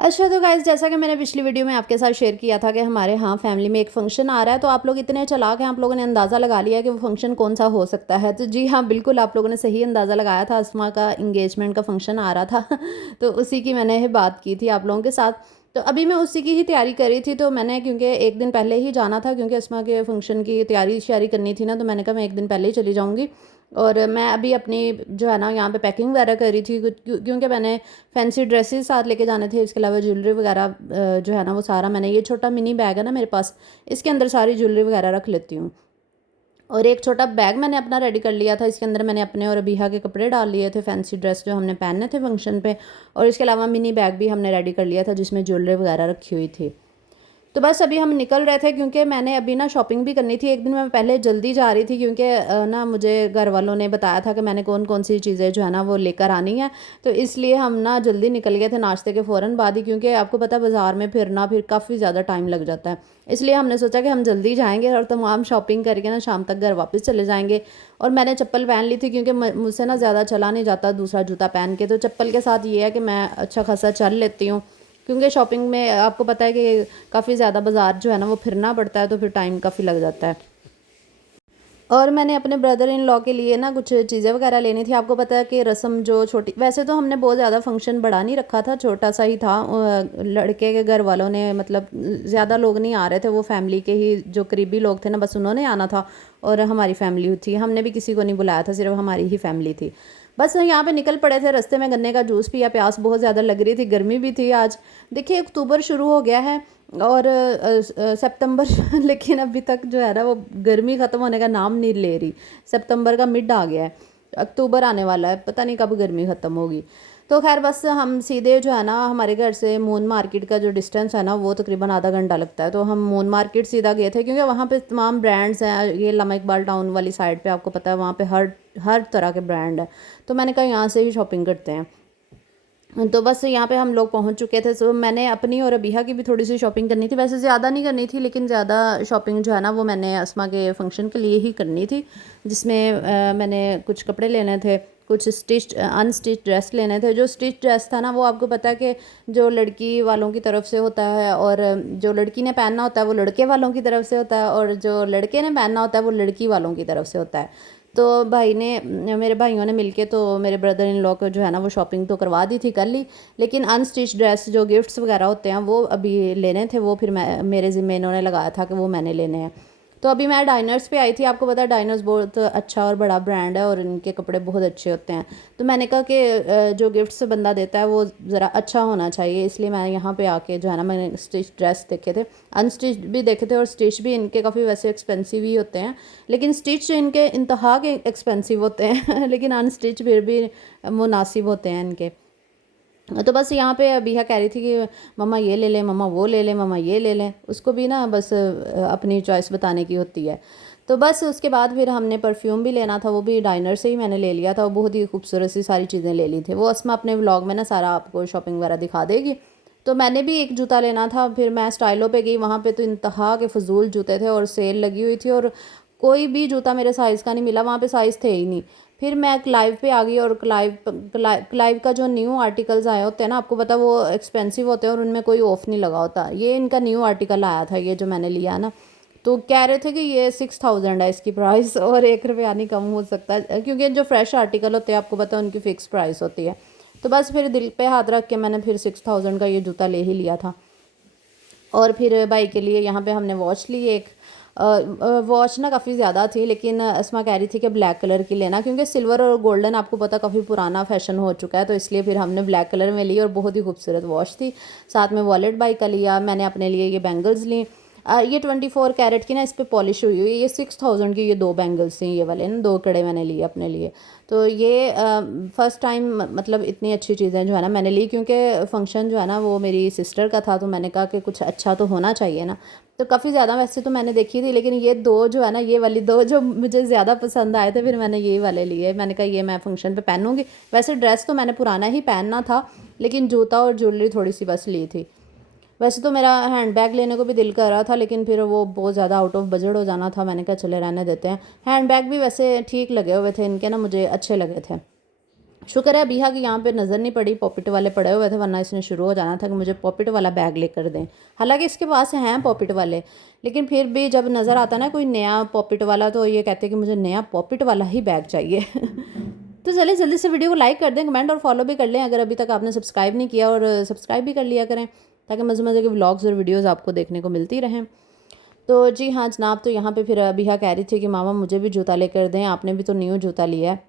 अच्छा तो गाइज़ जैसा कि मैंने पिछली वीडियो में आपके साथ शेयर किया था कि हमारे यहाँ फैमिली में एक फ़ंक्शन आ रहा है, तो आप लोग इतने चालाक हैं, आप लोगों ने अंदाज़ा लगा लिया कि वो फ़ंक्शन कौन-सा हो सकता है। तो जी हाँ, बिल्कुल आप लोगों ने सही अंदाज़ा लगाया था, अस्मा का एंगेजमेंट का फ़ंक्शन आ रहा था। तो उसी की मैंने बात की थी आप लोगों के साथ। तो अभी मैं उसी की ही तैयारी कर रही थी, तो मैंने क्योंकि 1 दिन पहले ही जाना था क्योंकि अस्मा के फ़ंक्शन की तैयारी-श्यारी करनी थी ना, तो मैंने कहा मैं 1 दिन पहले ही चली जाऊँगी। और मैं अभी अपनी जो है ना यहाँ पे पैकिंग वगैरह कर रही थी क्योंकि मैंने फैंसी ड्रेसेस साथ लेके जाने थे। इसके अलावा ज्वेलरी वगैरह जो है ना वो सारा मैंने ये छोटा मिनी बैग है ना मेरे पास, इसके अंदर सारी ज्वेलरी वगैरह रख लेती हूँ। और एक छोटा बैग मैंने अपना रेडी कर लिया था, इसके अंदर मैंने अपने और अबीहा के कपड़े डाल लिए थे, फैंसी ड्रेस जो हमने पहनने थे फंक्शन पे। और इसके अलावा मिनी बैग भी हमने रेडी कर लिया था जिसमें ज्वेलरी वगैरह रखी हुई थी। तो बस अभी हम निकल रहे थे क्योंकि मैंने अभी ना शॉपिंग भी करनी थी। एक दिन मैं पहले जल्दी जा रही थी क्योंकि ना मुझे घर वालों ने बताया था कि मैंने कौन-कौन सी चीज़ें जो है ना वो लेकर आनी है। तो इसलिए हम ना जल्दी निकल गए थे नाश्ते के फ़ौरन बाद ही, क्योंकि आपको पता है बाज़ार में फिरना फिर काफ़ी ज़्यादा टाइम लग जाता है। इसलिए हमने सोचा कि हम जल्दी जाएँगे और तमाम शॉपिंग करके ना शाम तक घर वापस चले जाएँगे। और मैंने चप्पल पहन ली थी क्योंकि म मुझसे ना ज़्यादा चला नहीं जाता दूसरा जूता पहन के। तो चप्पल के साथ ये है कि मैं अच्छा खासा चल लेती हूँ। क्योंकि शॉपिंग में आपको पता है कि काफ़ी ज़्यादा बाज़ार जो है ना वो फिरना पड़ता है, तो फिर टाइम काफ़ी लग जाता है। और मैंने अपने ब्रदर इन लॉ के लिए ना कुछ चीज़ें वगैरह लेनी थी। आपको पता है कि रस्म जो छोटी, वैसे तो हमने बहुत ज़्यादा फंक्शन बड़ा नहीं रखा था, छोटा सा ही था। लड़के के घर वालों ने मतलब ज़्यादा लोग नहीं आ रहे थे, वो फैमिली के ही जो करीबी लोग थे ना बस उन्होंने आना था। और हमारी फैमिली थी, हमने भी किसी को नहीं बुलाया था, सिर्फ हमारी ही फैमिली थी। बस यहाँ पे निकल पड़े थे, रास्ते में गन्ने का जूस पिया, प्यास बहुत ज़्यादा लग रही थी, गर्मी भी थी आज। देखिए अक्टूबर शुरू हो गया है और सितंबर लेकिन अभी तक जो है ना वो गर्मी ख़त्म होने का नाम नहीं ले रही। सितंबर का मिड आ गया है, अक्टूबर आने वाला है, पता नहीं कब गर्मी ख़त्म होगी। तो खैर बस हम सीधे जो है ना हमारे घर से मून मार्केट का जो डिस्टेंस है ना वो तकरीबन आधा घंटा लगता है, तो हम मून मार्केट सीधा गए थे क्योंकि वहाँ पे तमाम ब्रांड्स हैं। ये लामा इकबाल टाउन वाली साइड पे आपको पता है वहाँ पे हर हर तरह के ब्रांड हैं। तो मैंने कहा यहाँ से ही शॉपिंग करते हैं। तो बस यहाँ पे हम लोग पहुँच चुके थे, तो मैंने अपनी और अबीहा की भी थोड़ी सी शॉपिंग करनी थी। वैसे ज़्यादा नहीं करनी थी लेकिन ज़्यादा शॉपिंग जो है ना वो मैंने अस्मा के फ़ंक्शन के लिए ही करनी थी, जिसमें मैंने कुछ कपड़े लेने थे, कुछ स्टिच अनस्टिच ड्रेस लेने थे। जो स्टिच ड्रेस था ना वो आपको पता है कि जो लड़की वालों की तरफ से होता है, और जो लड़की ने पहनना होता है वो लड़के वालों की तरफ से होता है, और जो लड़के ने पहनना होता है वो लड़की वालों की तरफ से होता है। तो मेरे भाइयों ने मिलके तो मेरे ब्रदर इन लॉ को जो है ना वो शॉपिंग तो करवा दी थी कल ही। लेकिन अनस्टिच ड्रेस जो गिफ्ट्स वगैरह होते हैं वो अभी लेने थे, वो फिर मैं मेरे ज़िम्मे इन्होंने लगाया था कि वो मैंने लेने हैं। तो अभी मैं डाइनर्स पे आई थी। आपको पता है डाइनर्स बहुत अच्छा और बड़ा ब्रांड है और इनके कपड़े बहुत अच्छे होते हैं। तो मैंने कहा कि जो गिफ्ट्स बंदा देता है वो ज़रा अच्छा होना चाहिए, इसलिए मैं यहाँ पे आके जो है ना मैंने स्टिच ड्रेस देखे थे, अनस्टिच भी देखे थे। और स्टिच भी इनके काफ़ी वैसे एक्सपेंसिव ही होते हैं, लेकिन स्टिच इनके इंतहा के एक्सपेंसिव होते हैं लेकिन अनस्टिच फिर भी मुनासिब होते हैं इनके। तो बस यहाँ पे अबीहा कह रही थी कि मम्मा ये ले लें, मम्मा वो ले लें, मम्मा ये ले लें। उसको भी ना बस अपनी चॉइस बताने की होती है। तो बस उसके बाद फिर हमने परफ्यूम भी लेना था, वो भी डाइनर से ही मैंने ले लिया था। वो बहुत ही खूबसूरत सी सारी चीज़ें ले ली थी। वो अस्मा अपने व्लॉग में ना सारा आपको शॉपिंग वगैरह दिखा देगी। तो मैंने भी एक जूता लेना था, फिर मैं स्टाइलो पे गई, वहाँ पे तो इंतहा के फजूल जूते थे और सेल लगी हुई थी, और कोई भी जूता मेरे साइज़ का नहीं मिला, वहाँ पे साइज़ थे ही नहीं। फिर मैं क्लाइव पे आ गई, और क्लाइव का जो न्यू आर्टिकल्स आए होते हैं ना आपको पता वो एक्सपेंसिव होते हैं और उनमें कोई ऑफ नहीं लगा होता। ये इनका न्यू आर्टिकल आया था, ये जो मैंने लिया ना, तो कह रहे थे कि ये 6000 है इसकी प्राइस और 1 रुपया नहीं कम हो सकता, क्योंकि जो फ्रेश आर्टिकल होते हैं आपको पता है उनकी फ़िक्स प्राइस होती है। तो बस फिर दिल पे हाथ रख के मैंने फिर 6000 का ये जूता ले ही लिया था। और फिर भाई के लिए यहाँ पे हमने वॉच ली एक। वॉच ना काफ़ी ज़्यादा थी, लेकिन अस्मा कह रही थी कि ब्लैक कलर की लेना, क्योंकि सिल्वर और गोल्डन आपको पता काफ़ी पुराना फैशन हो चुका है। तो इसलिए फिर हमने ब्लैक कलर में ली, और बहुत ही खूबसूरत वॉच थी। साथ में वॉलेट बाई का लिया मैंने अपने लिए, ये बैंगल्स ली। ये 24 कैरेट की ना इस पर पॉलिश हुई हुई, ये 6000 की ये 2 बैंगल्स थी, ये वाले ना 2 कड़े मैंने लिए अपने लिए। तो ये फ़र्स्ट टाइम मतलब इतनी अच्छी चीज़ें जो है ना मैंने ली, क्योंकि फ़ंक्शन जो है ना वो मेरी सिस्टर का था, तो मैंने कहा कि कुछ अच्छा तो होना चाहिए ना। तो काफ़ी ज़्यादा वैसे तो मैंने देखी थी, लेकिन ये 2 जो है ना, ये वाली 2 जो मुझे ज़्यादा पसंद आए थे, फिर मैंने ये वाले लिए। मैंने कहा ये मैं फ़ंक्शन पे पहनूँगी। वैसे ड्रेस तो मैंने पुराना ही पहनना था, लेकिन जूता और ज्वेलरी थोड़ी सी बस ली थी। वैसे तो मेरा हैंड बैग लेने को भी दिल कर रहा था, लेकिन फिर वो बहुत ज़्यादा आउट ऑफ बजट हो जाना था। मैंने कहा चले रहने देते हैं। हैंड बैग भी वैसे ठीक लगे हुए थे इनके ना, मुझे अच्छे लगे थे। शुक्र है अबिहा की यहाँ पे नज़र नहीं पड़ी, पॉकेट वाले पड़े हुए थे, वरना इसने शुरू हो जाना था कि मुझे पॉकेट वाला बैग लेकर दें। हालांकि इसके पास हैं पॉकेट वाले, लेकिन फिर भी जब नज़र आता ना कोई नया पॉकेट वाला तो ये कहते हैं कि मुझे नया पॉकेट वाला ही बैग चाहिए। तो चलिए जल्दी से वीडियो को लाइक कर दें, कमेंट और फॉलो भी कर लें अगर अभी तक आपने सब्सक्राइब नहीं किया, और सब्सक्राइब भी कर लिया करें ताकि मज़े मज़े के व्लॉग्स और वीडियोज़ आपको देखने को मिलती रहें। तो जी हाँ जनाब, तो यहाँ पे फिर अबिहा कह रही थी कि मामा मुझे भी जूता लेकर दें, आपने भी तो न्यू जूता लिया है।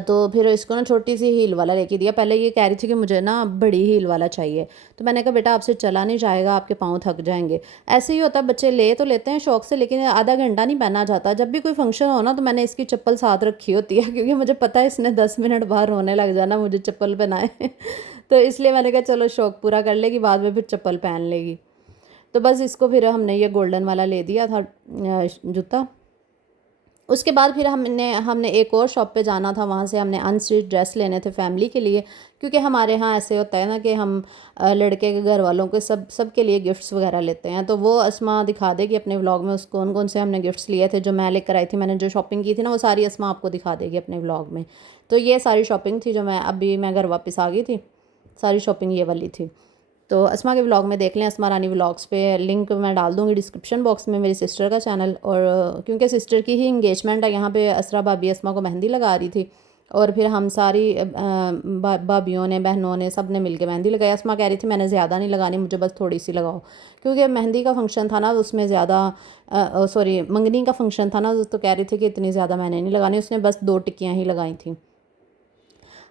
तो फिर इसको ना छोटी सी हील वाला लेके दिया। पहले ये कह रही थी कि मुझे ना बड़ी हील वाला चाहिए, तो मैंने कहा बेटा आपसे चला नहीं जाएगा, आपके पाँव थक जाएंगे। ऐसे ही होता है, बच्चे ले तो लेते हैं शौक से, लेकिन आधा घंटा नहीं पहना जाता। जब भी कोई फंक्शन हो ना तो मैंने इसकी चप्पल साथ रखी होती है, क्योंकि मुझे पता है इसने 10 मिनट बाहर रोने लग जाना मुझे चप्पल पहनाए। तो इसलिए मैंने कहा चलो शौक पूरा कर लेगी, बाद में फिर चप्पल पहन लेगी। तो बस इसको फिर हमने ये गोल्डन वाला ले दिया था जूता। उसके बाद फिर हमने एक और शॉप पे जाना था, वहाँ से हमने अनस्टिच ड्रेस लेने थे फैमिली के लिए, क्योंकि हमारे यहाँ ऐसे होता है ना कि हम लड़के के घर वालों के सब के लिए गिफ्ट्स वगैरह लेते हैं। तो वो अस्मा दिखा देगी अपने व्लॉग में उसको कौन कौन से हमने गिफ्ट्स लिए थे, जो मैं लेकर आई थी, मैंने जो शॉपिंग की थी ना वो सारी अस्मा आपको दिखा देगी अपने व्लॉग में। तो ये सारी शॉपिंग थी जो मैं घर वापस आ गई थी, सारी शॉपिंग ये वाली थी। तो अस्मा के व्लॉग में देख लें, अस्मा रानी व्लॉग्स पे, लिंक मैं डाल दूँगी डिस्क्रिप्शन बॉक्स में, मेरी सिस्टर का चैनल। और क्योंकि सिस्टर की ही इंगेजमेंट है, यहाँ पे असरा भाभी अस्मा को मेहंदी लगा रही थी, और फिर हम सारी भाभियों ने बहनों ने सब ने मिलकर मेहंदी लगाई। अस्मा कह रही थी मैंने ज़्यादा नहीं लगानी, मुझे बस थोड़ी सी लगाओ, क्योंकि मेहंदी का फंक्शन था ना उसमें ज़्यादा सॉरी मंगनी का फंक्शन था ना, तो कह रही थी कि इतनी ज़्यादा मैंने नहीं लगानी, उसने बस 2 टिक्कियाँ ही लगाई थी।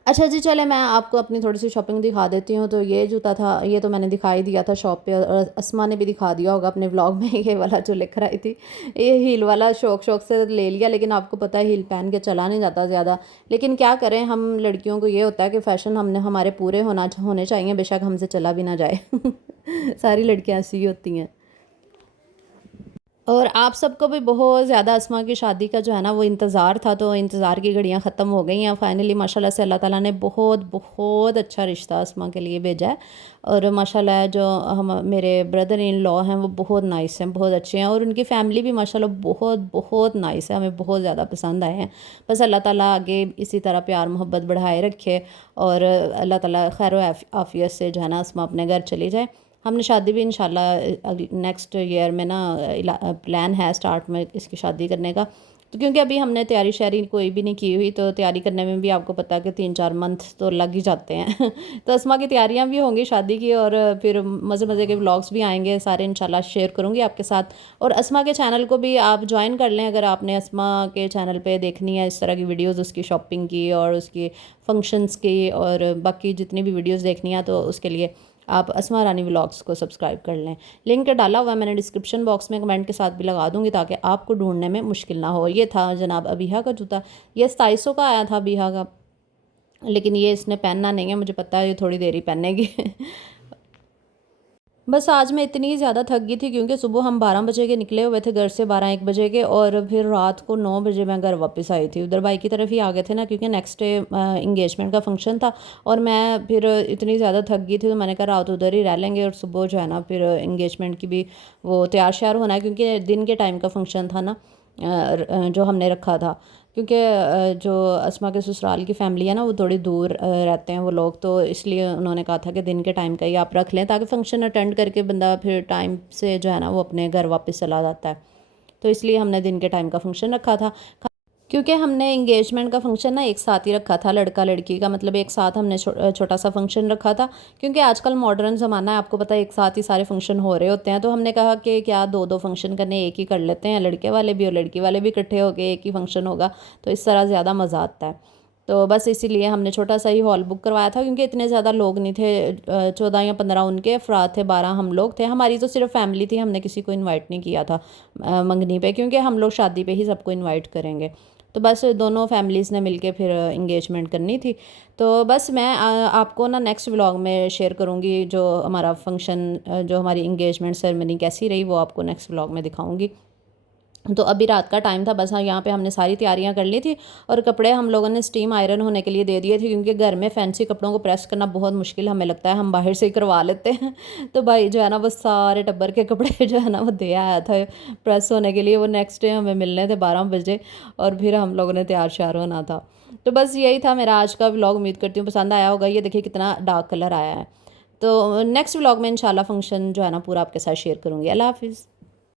अच्छा जी, चले मैं आपको अपनी थोड़ी सी शॉपिंग दिखा देती हूँ। तो ये जूता था, ये तो मैंने दिखाई दिया था शॉप पे, और अस्मा ने भी दिखा दिया होगा अपने व्लॉग में। ये वाला जो लेकर आई थी, ये हील वाला शौक से ले लिया, लेकिन आपको पता है हील पहन के चला नहीं जाता ज़्यादा। लेकिन क्या करें, हम लड़कियों को ये होता है कि फ़ैशन हमारे पूरे होने चाहिए, बेशक हमसे चला भी ना जाए। सारी लड़कियाँ ऐसी ही होती हैं। और आप सबको भी बहुत ज़्यादा अस्मा की शादी का जो है ना वो इंतज़ार था, तो इंतज़ार की घड़ियां ख़त्म हो गई हैं फाइनली। माशाल्लाह से अल्लाह ताला ने बहुत बहुत अच्छा रिश्ता अस्मा के लिए भेजा है। और माशाल्लाह जो हम मेरे ब्रदर इन लॉ हैं वो बहुत नाइस हैं, बहुत अच्छे हैं, और उनकी फ़ैमिली भी माशाल्लाह बहुत बहुत नाइस है, हमें बहुत ज़्यादा पसंद आए हैं। बस अल्लाह ताला आगे इसी तरह प्यार मोहब्बत बढ़ाए रखे, और अल्लाह ताला खैर आफियत से जो है ना अस्मा अपने घर चली जाए। हमने शादी भी इंशाल्लाह नेक्स्ट ईयर में ना प्लान है स्टार्ट में इसकी शादी करने का। तो क्योंकि अभी हमने तैयारी शैयारी कोई भी नहीं की हुई, तो तैयारी करने में भी आपको पता है कि 3-4 मंथ तो लग ही जाते हैं। तो अस्मा की तैयारियां भी होंगी शादी की, और फिर मज़े मज़े के व्लॉग्स भी आएंगे सारे, इंशाल्लाह शेयर करूँगी आपके साथ। और अस्मा के चैनल को भी आप ज्वाइन कर लें अगर आपने अस्मा के चैनल पर देखनी है इस तरह की वीडियोज़, उसकी शॉपिंग की और उसकी फंक्शंस की और बाकी जितनी भी वीडियोज़ देखनी है, तो उसके लिए आप अस्मा रानी व्लॉग्स को सब्सक्राइब कर लें। लिंक डाला हुआ है मैंने डिस्क्रिप्शन बॉक्स में, कमेंट के साथ भी लगा दूंगी ताकि आपको ढूंढने में मुश्किल ना हो। ये था जनाब अबिहा का जूता, ये 2700 का आया था अबिहा का, लेकिन ये इसने पहनना नहीं है, मुझे पता है ये थोड़ी देर ही पहनेगी। बस आज मैं इतनी ज़्यादा थक गई थी, क्योंकि सुबह हम 12 बजे के निकले हुए थे घर से, 12-1 बजे के, और फिर रात को 9 बजे मैं घर वापस आई थी। उधर भाई की तरफ ही आ गए थे ना, क्योंकि नेक्स्ट डे इंगेजमेंट का फंक्शन था, और मैं फिर इतनी ज़्यादा थक गई थी, तो मैंने कहा रात उधर ही रह लेंगे, और सुबह जो है ना फिर इंगेजमेंट की भी वो तैयार श्यार होना है, क्योंकि दिन के टाइम का फंक्शन था ना जो हमने रखा था। क्योंकि जो अस्मा के ससुराल की फैमिली है ना वो थोड़ी दूर रहते हैं वो लोग, तो इसलिए उन्होंने कहा था कि दिन के टाइम का ही आप रख लें, ताकि फ़ंक्शन अटेंड करके बंदा फिर टाइम से जो है ना वो अपने घर वापस चला जाता है। तो इसलिए हमने दिन के टाइम का फंक्शन रखा था, क्योंकि हमने इंगेजमेंट का फंक्शन ना एक साथ ही रखा था, लड़का लड़की का, मतलब एक साथ हमने छोटा सा फंक्शन रखा था। क्योंकि आजकल मॉडर्न ज़माना है, आपको पता है एक साथ ही सारे फंक्शन हो रहे होते हैं, तो हमने कहा कि क्या 2-2 फंक्शन करने, एक ही कर लेते हैं, लड़के वाले भी और लड़की वाले भी इकट्ठे हो गए, एक ही फंक्शन होगा, तो इस तरह ज़्यादा मज़ा आता है। तो बस इसीलिए हमने छोटा सा ही हॉल बुक करवाया था, क्योंकि इतने ज़्यादा लोग नहीं थे, 14 या 15 उनके अफराद थे, 12 हम लोग थे। हमारी तो सिर्फ फैमिली थी, हमने किसी को इनवाइट नहीं किया था मंगनी पे, क्योंकि हम लोग शादी पे ही सबको इनवाइट करेंगे। तो बस दोनों फैमिलीज़ ने मिलके फिर इंगेजमेंट करनी थी। तो बस मैं आपको ना नेक्स्ट व्लॉग में शेयर करूँगी जो हमारा फंक्शन, जो हमारी इंगेजमेंट सेरेमनी कैसी रही, वो आपको नेक्स्ट व्लॉग में दिखाऊँगी। तो अभी रात का टाइम था, बस हाँ यहाँ पे हमने सारी तैयारियां कर ली थी, और कपड़े हम लोगों ने स्टीम आयरन होने के लिए दे दिए थे, क्योंकि घर में फैंसी कपड़ों को प्रेस करना बहुत मुश्किल हमें लगता है, हम बाहर से ही करवा लेते हैं। तो भाई जो है ना वो सारे टब्बर के कपड़े जो है ना वो दे आया था प्रेस होने के लिए, वो नेक्स्ट डे हमें मिलने थे 12 बजे, और फिर हम लोगों ने तैयार श्यार होना था। तो बस यही था मेरा आज का व्लॉग, उम्मीद करती हूँ पसंद आया होगा। ये देखिए कितना डार्क कलर आया है। तो नेक्स्ट व्लॉग में इंशाल्लाह फंक्शन जो है ना पूरा आपके साथ शेयर करूँगी। अल्लाह हाफ़िज़।